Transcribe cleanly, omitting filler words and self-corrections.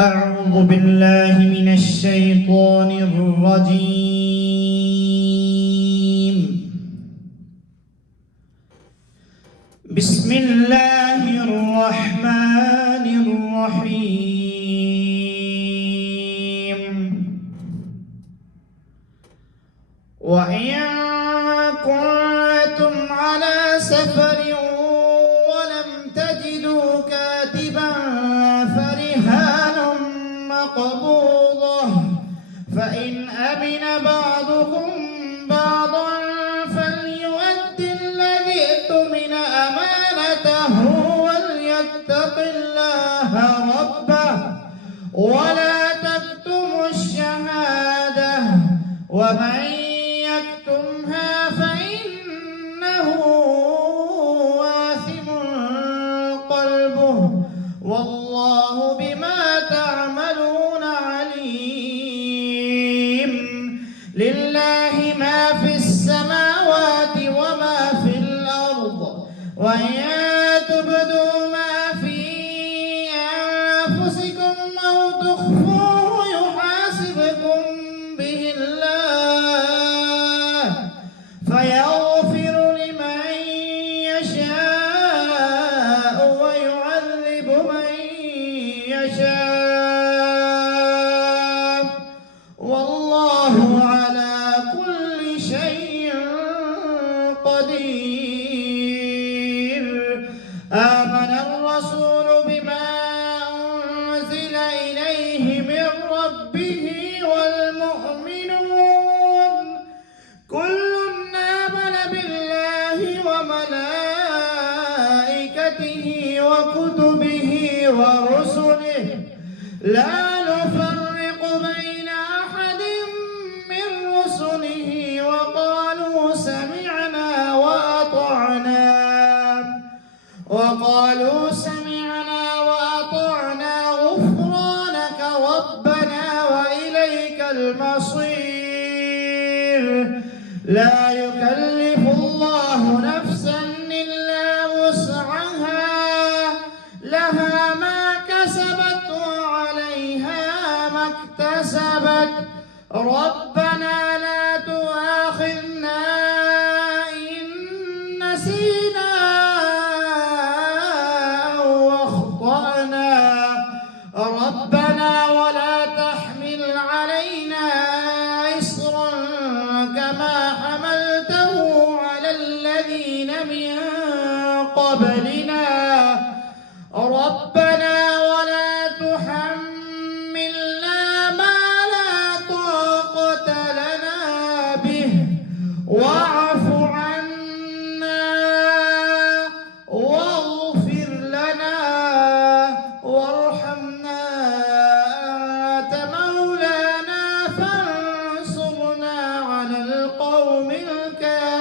أعوذ بالله من الشيطان الرجيم. بسم الله الرحمن الرحيم. وإن كنتم على سفر ولم تجدوا كاتبا فرهان مقبوضة، فإن أمن بعضكم بعضا فليؤد الذي اؤتمن أمانته وليتق الله ربه ولا تكتموا الشهادة، ومن يكتمها فإنه آثم قلبه والله بما تعملون عليم. لله ما في السماوات وما في الأرض، وإن تبدوا ما في أنفسكم أو تخفوه يحاسبكم به الله فيغفر لمن يشاء ويعذب من يشاء، والله على كل شيء قدير. آمن الرسول بما أنزل إليه من ربه والمؤمنون كل آمن بالله وملائكته وكتبه ورسله لا نفرق بين أحد من رسله وقالوا سمعنا وأطعنا غفرانك ربنا وإليك المصير. لا يكلف الله نفسا إلا وسعها لها ما كسبت وعليها ما اكتسبت ربنا لا تؤاخذنا إن نسينا أو أخطأنا ربنا ولا تحمل علينا إصرا كما حملته على الذين من قبلنا ربنا ولا تحملنا ما لا طاقة لنا به واعف عنا واغفر لنا وارحمنا أنت مولانا فانصرنا على القوم الكافرين.